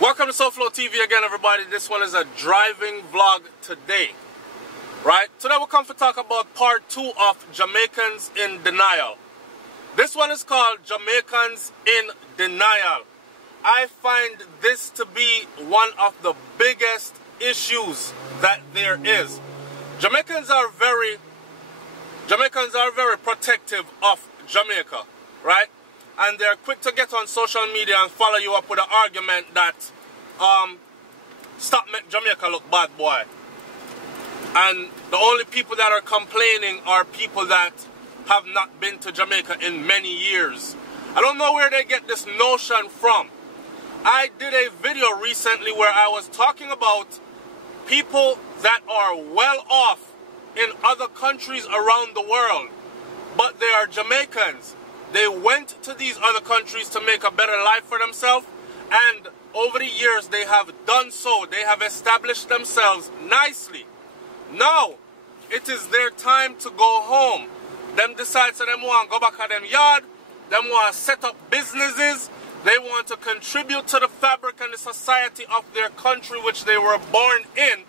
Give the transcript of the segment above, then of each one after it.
Welcome to SoFlo TV again, everybody. This one is a driving vlog today, right? Today we'll come to talk about part 2 of Jamaicans in Denial. This one is called Jamaicans in Denial. I find this to be one of the biggest issues that there is. Jamaicans are very protective of Jamaica, right? And they're quick to get on social media and follow you up with an argument that stop make Jamaica look bad, boy. And the only people that are complaining are people that have not been to Jamaica in many years. I don't know where they get this notion from. I did a video recently where I was talking about people that are well off in other countries around the world, but they are Jamaicans. They went to these other countries to make a better life for themselves, and over the years they have done so. They have established themselves nicely. Now, it is their time to go home. Them decide so them want to go back at them yard, them want to set up businesses, they want to contribute to the fabric and the society of their country which they were born in.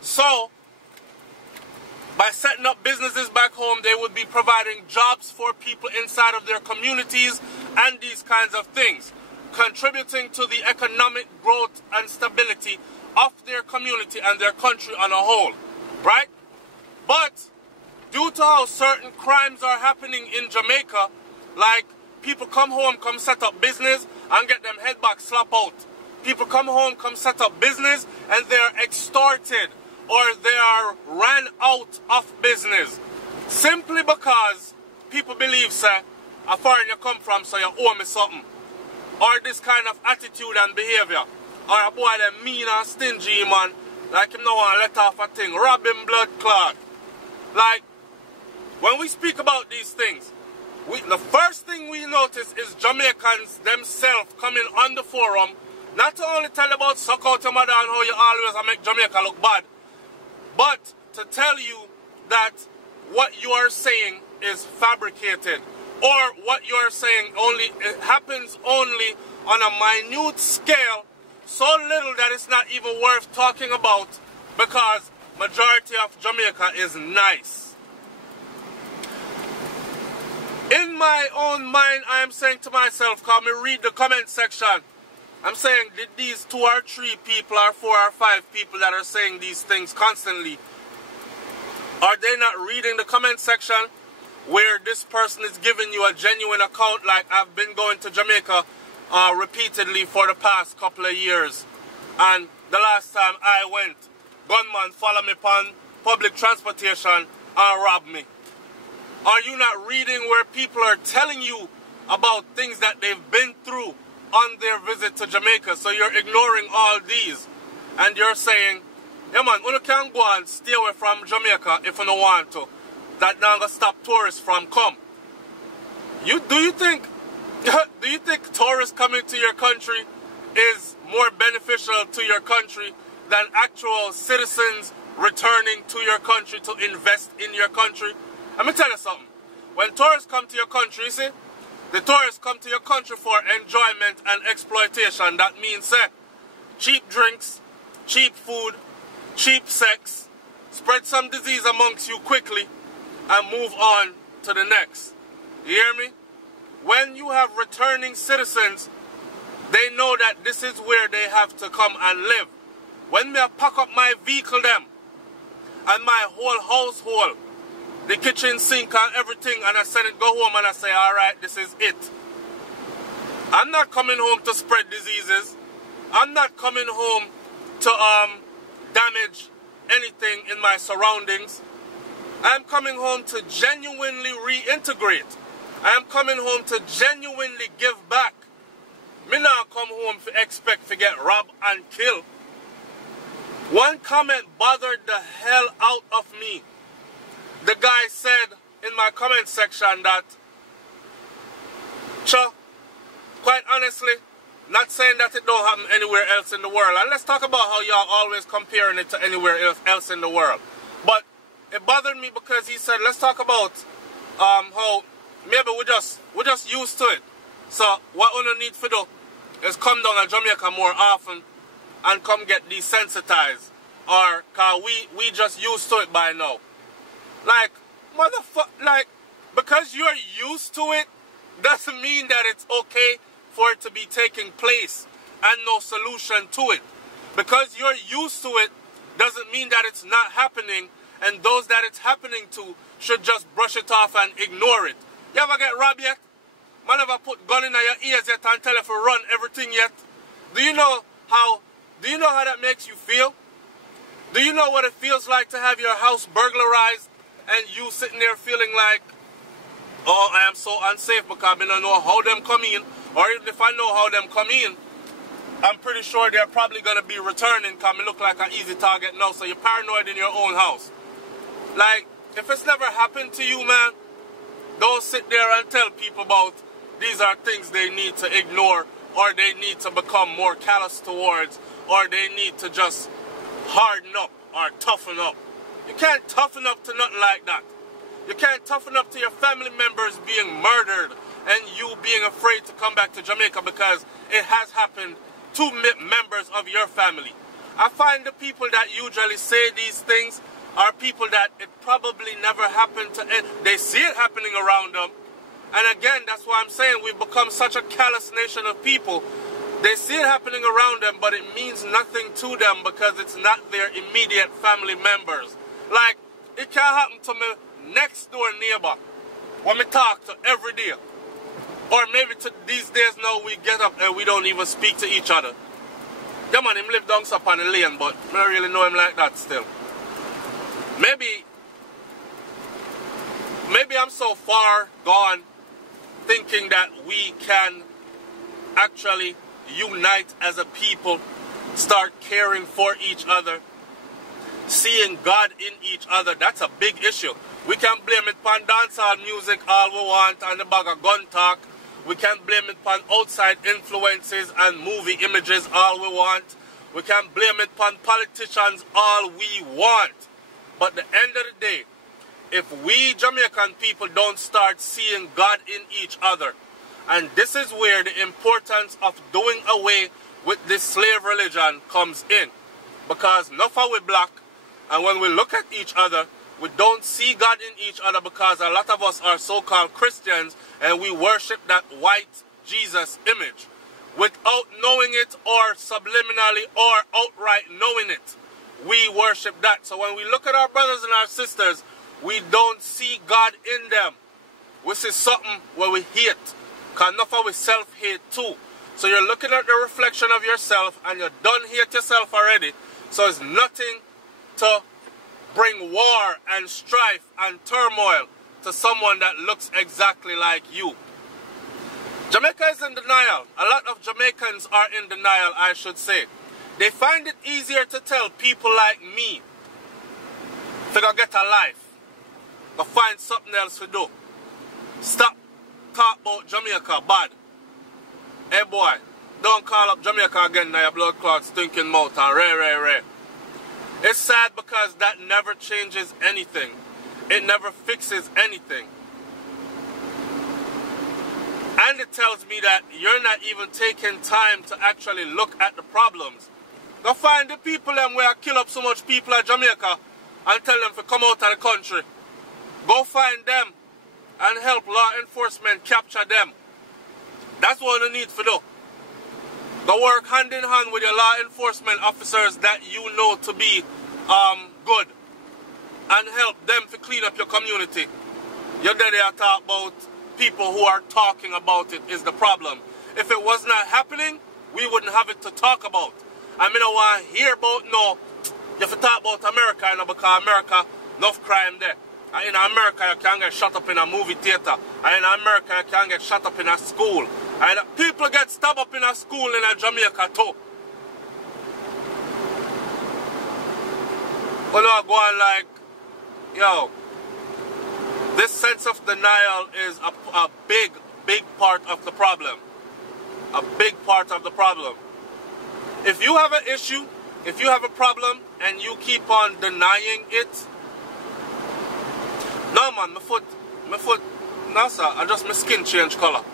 So, by setting up businesses back home, they would be providing jobs for people inside of their communities and these kinds of things, contributing to the economic growth and stability of their community and their country on a whole, right? But due to how certain crimes are happening in Jamaica, like people come home, come set up business and get them head back slap out. People come home, come set up business and they're extorted, or they are ran out of business simply because people believe, say, a foreign you come from, so you owe me something. Or this kind of attitude and behavior. Or a boy them mean and stingy, man, like him no want to let off a thing, rob him blood clot. Like, when we speak about these things, the first thing we notice is Jamaicans themselves coming on the forum, not to only tell about suck out your mother and how you always make Jamaica look bad, but to tell you that what you are saying is fabricated, or what you are saying it happens only on a minute scale, so little that it's not even worth talking about, because majority of Jamaica is nice. In my own mind, I am saying to myself, come and read the comment section. I'm saying, did these 2 or 3 people or 4 or 5 people that are saying these things constantly, are they not reading the comment section where this person is giving you a genuine account, like I've been going to Jamaica repeatedly for the past couple of years, and the last time I went, gunman follow me upon public transportation and rob me? Are you not reading where people are telling you about things that they've been through on their visit to Jamaica? So you're ignoring all these and you're saying, yeah man, you can go and stay away from Jamaica if you don't want to. That now gonna stop tourists from come. Do you think tourists coming to your country is more beneficial to your country than actual citizens returning to your country to invest in your country? Let me tell you something. When tourists come to your country, you see, the tourists come to your country for enjoyment and exploitation. That means cheap drinks, cheap food, cheap sex, spread some disease amongst you quickly, and move on to the next. You hear me? When you have returning citizens, they know that this is where they have to come and live. When me pack up my vehicle them, and my whole household, the kitchen sink and everything, and I send it go home and I say, alright, this is it. I'm not coming home to spread diseases. I'm not coming home to damage anything in my surroundings. I'm coming home to genuinely reintegrate. I'm coming home to genuinely give back. Me not come home to expect to get robbed and killed. One comment bothered the hell out of me. The guy said in my comment section that, quite honestly, not saying that it don't happen anywhere else in the world. And let's talk about how y'all always comparing it to anywhere else in the world. But it bothered me because he said, let's talk about how maybe we just used to it. So what we need to do is come down to Jamaica more often and come get desensitized. Or, cause we just used to it by now. Like, like, because you're used to it, doesn't mean that it's okay for it to be taking place and no solution to it. Because you're used to it, doesn't mean that it's not happening, and those that it's happening to should just brush it off and ignore it. You ever get robbed yet? Man ever put gun in your ears yet and tell you to run everything yet? Do you know how that makes you feel? Do you know what it feels like to have your house burglarized and you sitting there feeling like, oh, I am so unsafe because I don't know how them come in, or even if I know how them come in, I'm pretty sure they're probably going to be returning because I look like an easy target now, so you're paranoid in your own house. Like, if it's never happened to you, man, don't sit there and tell people about these are things they need to ignore, or they need to become more callous towards, or they need to just harden up or toughen up. You can't toughen up to nothing like that. You can't toughen up to your family members being murdered and you being afraid to come back to Jamaica because it has happened to members of your family. I find the people that usually say these things are people that it probably never happened to. They see it happening around them. And again, that's why I'm saying we've become such a callous nation of people. They see it happening around them, but it means nothing to them because it's not their immediate family members. Like, it can happen to my next door neighbor when we talk to every day. Or maybe to these days now we get up and we don't even speak to each other. Yeah man, him live down up on the lane, but I don't really know him like that still. Maybe I'm so far gone thinking that we can actually unite as a people, start caring for each other, seeing God in each other. That's a big issue. We can blame it upon dancehall music all we want and the bag of gun talk. We can blame it upon outside influences and movie images all we want. We can blame it upon politicians all we want. But at the end of the day, if we Jamaican people don't start seeing God in each other, and this is where the importance of doing away with this slave religion comes in. Because enough are we black, and when we look at each other, we don't see God in each other because a lot of us are so-called Christians and we worship that white Jesus image without knowing it or subliminally or outright knowing it. We worship that. So when we look at our brothers and our sisters, we don't see God in them. We see something where we hate. Because enough of we self-hate too. So you're looking at the reflection of yourself and you're done hate yourself already. So it's nothing to bring war and strife and turmoil to someone that looks exactly like you. Jamaica is in denial. A lot of Jamaicans are in denial, I should say. They find it easier to tell people like me to go get a life, go find something else to do. Stop talk about Jamaica bad. Hey boy, don't call up Jamaica again now, your blood clot stinking mouth and ray. It's sad because that never changes anything. It never fixes anything. And it tells me that you're not even taking time to actually look at the problems. Go find the people them where I kill up so much people in Jamaica and tell them to come out of the country. Go find them and help law enforcement capture them. That's what you need to do. Go work hand in hand with your law enforcement officers that you know to be good and help them to clean up your community. You're there to talk about people who are talking about it is the problem. If it was not happening, we wouldn't have it to talk about. I mean, I want to hear about, no, you have to talk about America, you know, because America, enough crime there. And in America, you can't get shot up in a movie theater. And in America, you can't get shot up in a school. And people get stabbed up in a school in a Jamaica too. You know, going like, yo, this sense of denial is a big part of the problem. A big part of the problem. If you have an issue, if you have a problem, and you keep on denying it, no man, my foot, no sir, my skin change color.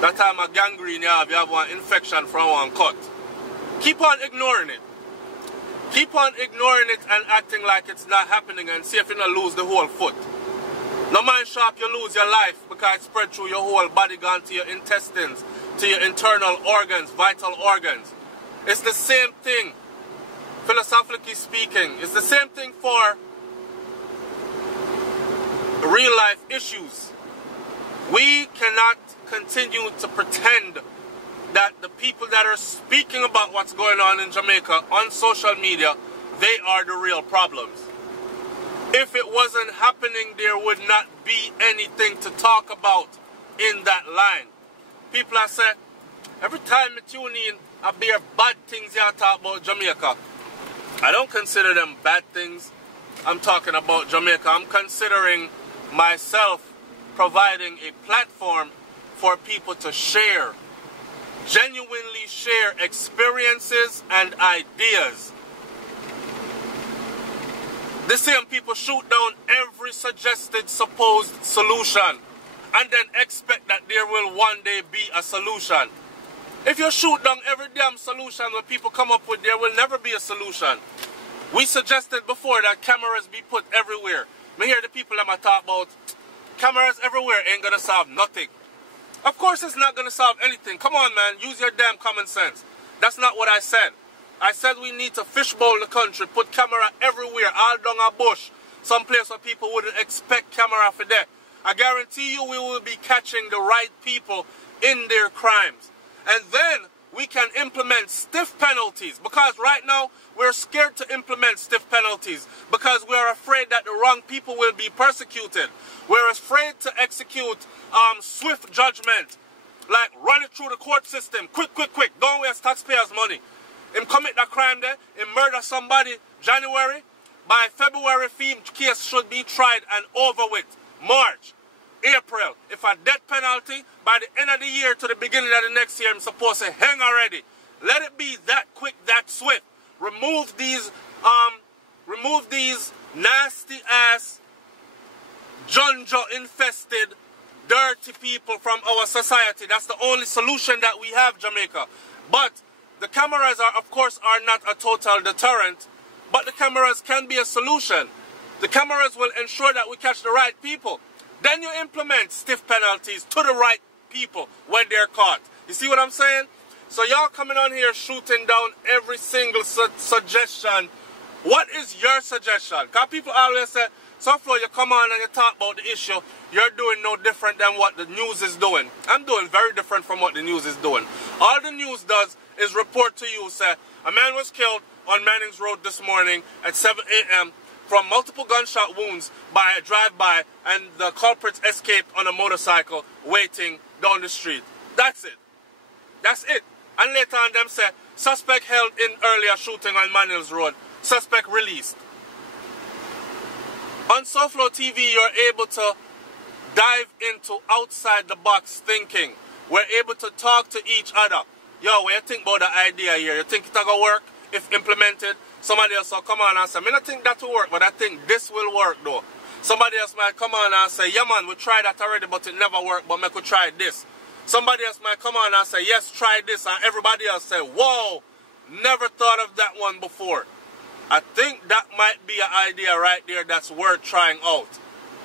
That time a gangrene you have one infection from one cut. Keep on ignoring it. Keep on ignoring it and acting like it's not happening and see if you don't lose the whole foot. No mind sharp you lose your life because it spread through your whole body, gone to your intestines, to your internal organs, vital organs. It's the same thing, philosophically speaking. It's the same thing for real life issues. We cannot continue to pretend that the people that are speaking about what's going on in Jamaica on social media, they are the real problems. If it wasn't happening, there would not be anything to talk about in that line. People are saying, every time I tune in, I hear bad things you talk about Jamaica. I don't consider them bad things. I'm talking about Jamaica. I'm considering myself providing a platform for people to share, genuinely share experiences and ideas. The same people shoot down every suggested supposed solution and then expect that there will one day be a solution. If you shoot down every damn solution that people come up with, there will never be a solution. We suggested before that cameras be put everywhere. Me hear the people that I talk about, cameras everywhere ain't gonna solve nothing. Of course it's not gonna solve anything. Come on, man, use your damn common sense. That's not what I said. I said we need to fishbowl the country, put camera everywhere, all down a bush, someplace where people wouldn't expect camera for that. I guarantee you we will be catching the right people in their crimes. And then we can implement stiff penalties, because right now we're scared to implement stiff penalties because we're afraid that the wrong people will be persecuted. We're afraid to execute swift judgment, like run it through the court system, quick, don't waste taxpayers' money. Him commit that crime there, him murder somebody January, by February, case should be tried and over with. March, April, if a death penalty, by the end of the year to the beginning of the next year, I'm supposed to hang already. Let it be that quick, that swift. Remove these nasty ass, junjo infested, dirty people from our society. That's the only solution that we have, Jamaica. But the cameras are, of course, are not a total deterrent, but the cameras can be a solution. The cameras will ensure that we catch the right people. Then you implement stiff penalties to the right people when they're caught. You see what I'm saying? So y'all coming on here shooting down every single suggestion. What is your suggestion? Because people always say, Sunflow, you come on and you talk about the issue, you're doing no different than what the news is doing. I'm doing very different from what the news is doing. All the news does is report to you, say, a man was killed on Manning's Road this morning at 7 a.m. from multiple gunshot wounds by a drive-by, and the culprits escaped on a motorcycle waiting down the street. That's it. That's it. And later on them say, suspect held in earlier shooting on Manning's Road. Suspect released. On Sunflow TV, you're able to dive into outside the box thinking. We're able to talk to each other. Yo, what you think about the idea here? You think it's going to work if implemented? Somebody else will come on and say, I don't think that will work, but I think this will work though. Somebody else might come on and say, yeah man, we tried that already, but it never worked, but we could try this. Somebody else might come on and say, yes, try this, and everybody else say, whoa, never thought of that one before. I think that might be an idea right there that's worth trying out.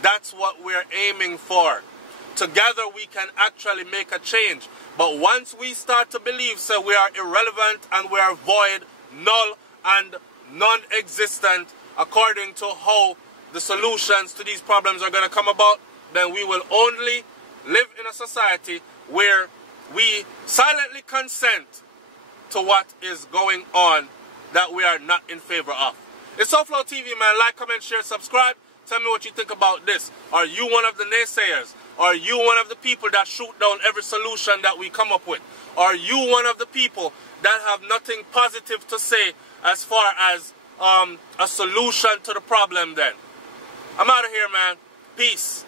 That's what we're aiming for. Together we can actually make a change. But once we start to believe, say, we are irrelevant and we are void, null, and non-existent according to how the solutions to these problems are going to come about, then we will only live in a society where we silently consent to what is going on that we are not in favor of. It's Sunflow TV, man. Like, comment, share, subscribe. Tell me what you think about this. Are you one of the naysayers? Are you one of the people that shoot down every solution that we come up with? Are you one of the people that have nothing positive to say as far as a solution to the problem then? I'm out of here, man. Peace.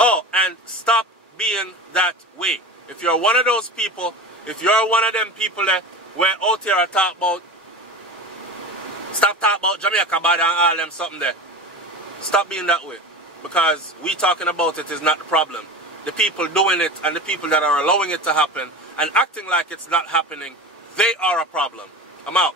Oh, and stop being that way. If you're one of those people, if you're one of them people that we're out here talk about, stop talking about Jamaica bad and all them something there. Stop being that way. Because we talking about it is not the problem. the people doing it and the people that are allowing it to happen and acting like it's not happening, they are a problem. I'm out.